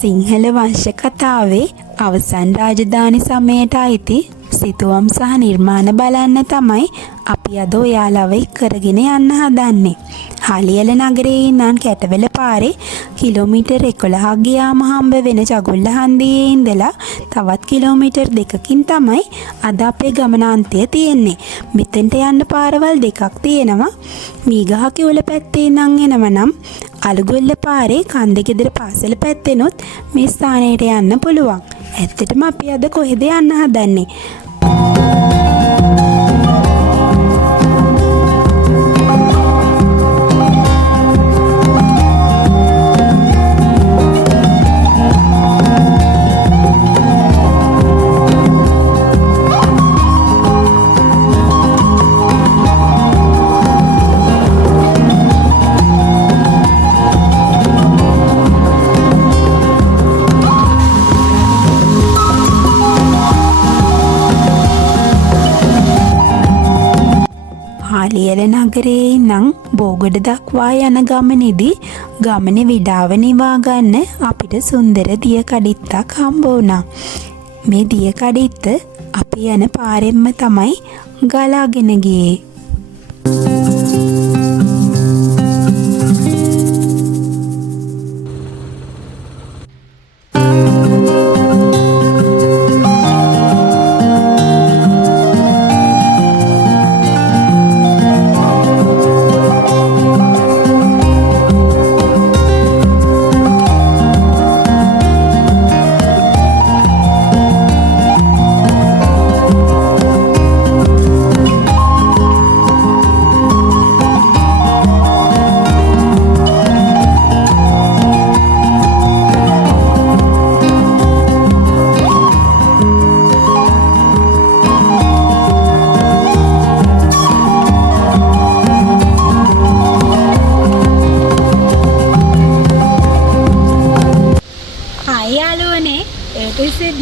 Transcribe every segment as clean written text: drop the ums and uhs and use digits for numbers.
සිංහල වංශ කතාවේ අවසන් රාජධානි සමයට අයිති සිතුවම් සහ නිර්මාණ බලන්න තමයි අපි අද ඔයාලව කරගෙන යන්න හදන්නේ. හාලියල නගරයේ ඉඳන් කැටවල පාරේ කිලෝමීටර් 11ක් ගියාම හම්බ වෙන ජගුල්ල හන්දියේ ඉඳලා තවත් කිලෝමීටර් 2කින් තමයි අද අපේ ගමනාන්තය තියෙන්නේ. මෙතෙන්ට යන්න පාරවල් දෙකක් තියෙනවා. මීගහ කිවුල පැත්තේ ඉඳන් එනවනම් අලුගොල්ල පාරේ කන්දගෙදර පාසල පැත්තෙනොත් මේ ස්ථානයට යන්න පුළුවන්. ඇත්තටම අපි අද කොහෙද යන්න හදන්නේ? හාලියල නගරයේ ඉඳන් බෝගොඩ දක්වා යන ගමනේදී ගමනේ විඩාව නිවා ගන්න අපිට සුන්දර දිය කඩਿੱත්තක් හම්බ වුණා. මේ දිය කඩਿੱත්ත අපි යන පාරෙන්ම තමයි ගලාගෙන ගියේ.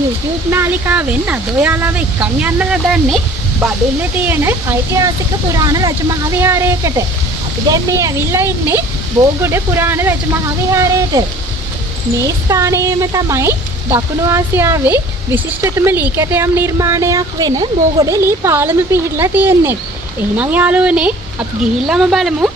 YouTube නාලිකාවෙන් අද ඔයාලව එක්කන් යන්න හදන්නේ බඩුල්ලේ තියෙන ඓතිහාසික පුරාණ රජමහා විහාරයකට. අපි දැන් මේ ඇවිල්ලා ඉන්නේ බෝගොඩ පුරාණ රජමහා විහාරයට. මේ ස්ථානයේම තමයි දකුණු ආසියාවේ විශිෂ්ටතම ලී කැටයම් නිර්මාණයක් වෙන බෝගොඩ ලී පාලම පිහිටලා තියෙන්නේ. එහෙනම් යාළුවනේ අපි ගිහිල්ලාම බලමු.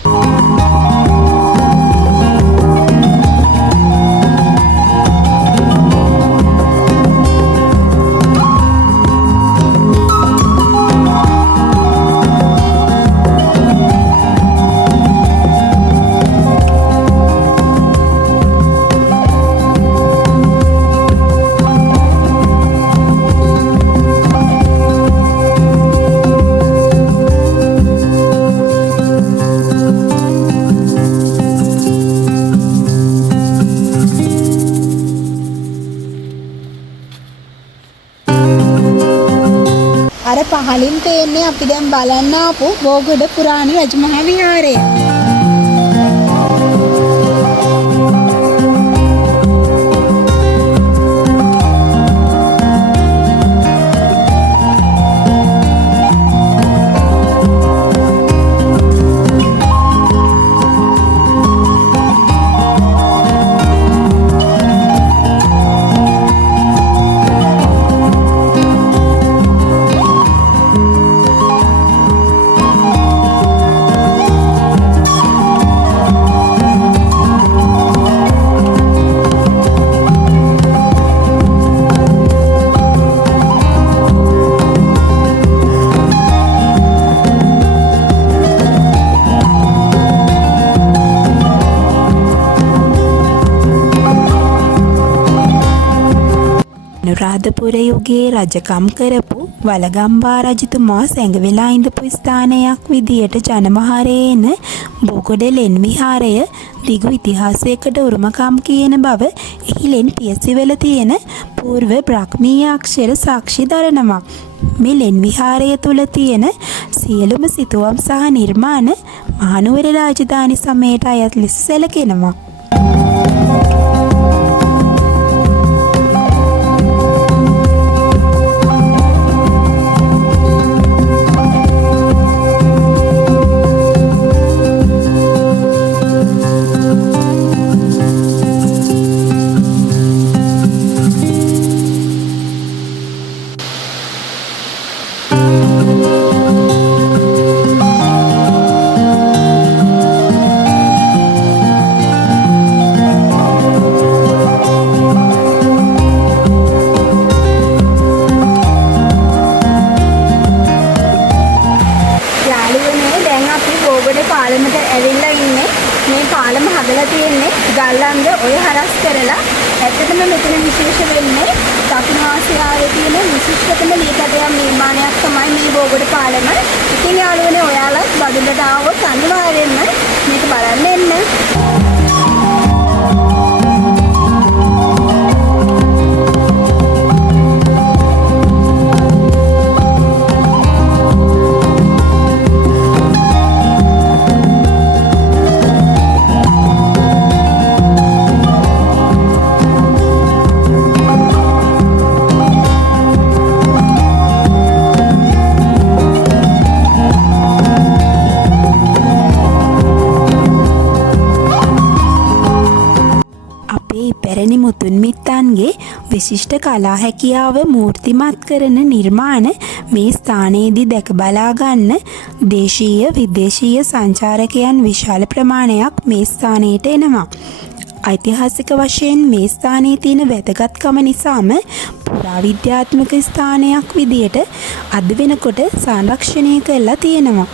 අර පහලින් තේන්නේ අපි දැන් බලන්න ආපු බෝගොඩ පුරාණ රජමහා විහාරය. අනුරාධපුර යුගයේ රජකම් කරපු වලගම්බා රජතුමා සැඟවිලා ඉඳපු ස්ථානයක් විදියට ජනවහරේ එන බෝගොඩ ලෙන් විහාරය දිගු ඉතිහාසයකට උරුමකම් කියන බව එහි ලෙන් පියසිවල තියෙන పూర్ව බ්‍රාහ්මීය අක්ෂර සාක්ෂි දරනවා. මේ ලෙන් විහාරය තුල තියෙන සියලුම සිතුවම් සහ නිර්මාණ මහනුවර රාජධානි සමයට අයත් ලෙස සැලකෙනවා. බලය හරස් කරලා ඇත්තටම මෙතන විශේෂ වෙන්නේ දකුණු ආසියාවේ තියෙන විශිෂ්ටතම ලී කැටයම් නිර්මාණයක් තමයි මේ බෝගොඩ පාලම. ඉතින් යාළුවනේ ඔයාලත් බඩුල්ලට ආවොත් අනිවාර්යෙන්ම මේක බලන්න එන්න. පැරණි මුතුන් මිත්තන්ගේ විශිෂ්ට කලා හැකියාව මූර්තිමත් කරන නිර්මාණ මේ ස්ථානයේදී දැක බලා ගන්න දේශීය විදේශීය සංචාරකයන් විශාල ප්‍රමාණයක් මේ ස්ථානයට එනවා. ඓතිහාසික වශයෙන් මේ ස්ථානයේ තියෙන වැදගත්කම නිසාම පුරාවිද්‍යාත්මක ස්ථානයක් විදියට අද වෙනකොට සංරක්ෂණය කරලා තියෙනවා.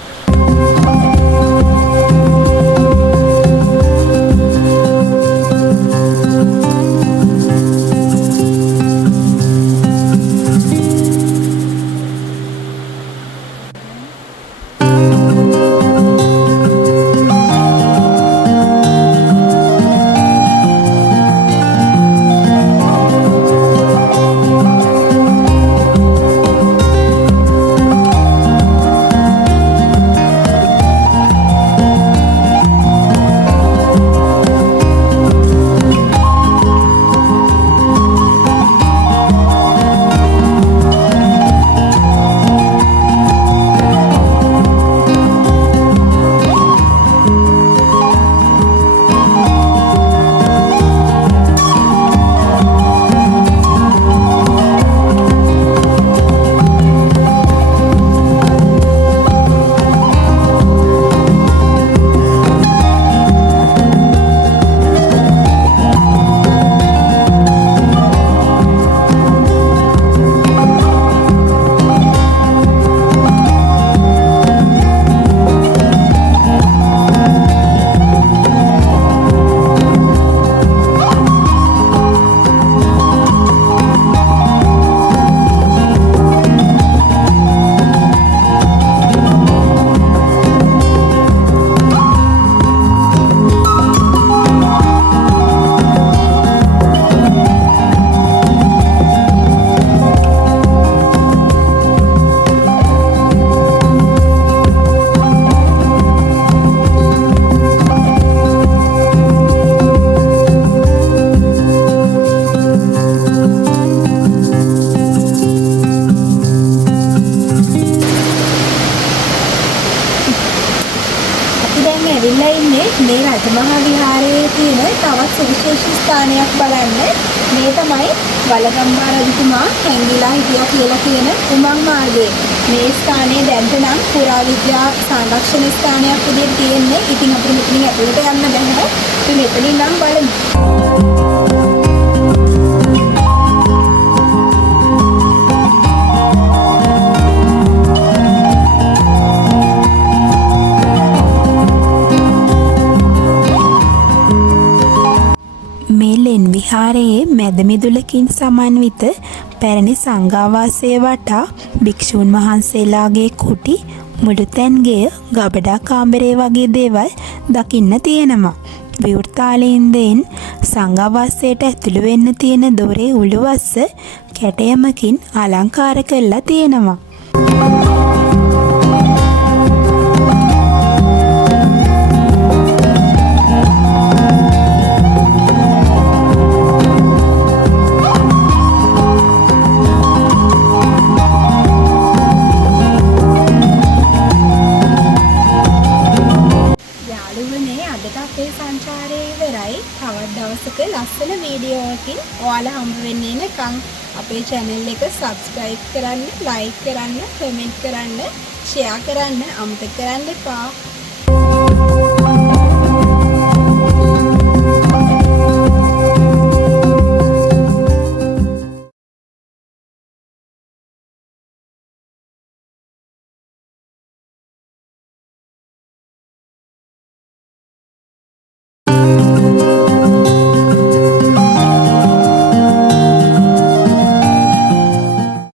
මේ රජමහා විහාරයේ තියෙන තවත් සුවිශේෂ ස්ථානයක් බලන්න. මේ තමයි වලගම්බා රජතුමා හැංගිලා හිටියා කියලා කියන උමං මාර්ගය. මේ ස්ථානයේ දැන්ට නම් පුරාවිද්‍යා සංරක්ෂණ ස්ථානයක් විදිහට තියෙන්නේ. ඉතින් අපිට මෙතනින් ඇතුළට යන්න බැහැ. අපි මෙතනින් නම් බලමු. විහාරයේ මැදමිදුලකින් සමන්විත පැරණි සංඝාවාසය වටා භික්ෂූන් වහන්සේලාගේ කුටි, මුළුතැන්ගෙය, ගබඩා කාමරය වගේ දේවල් දකින්න තියෙනවා. විවෘතාලේන්දෙන් සංඝාවාසයට ඇතුළු වෙන්න තියෙන දොරේ උළුවස්ස කැටයමකින් අලංකාර කරලා තියෙනවා. දවසක ලස්සන වීඩියෝකින් ඔයාලා හම්බ වෙන්නේ නැකන් අපේ channel එක subscribe කරන්න, like කරන්න, comment කරන්න, share කරන්න අමතක කරන්න එපා.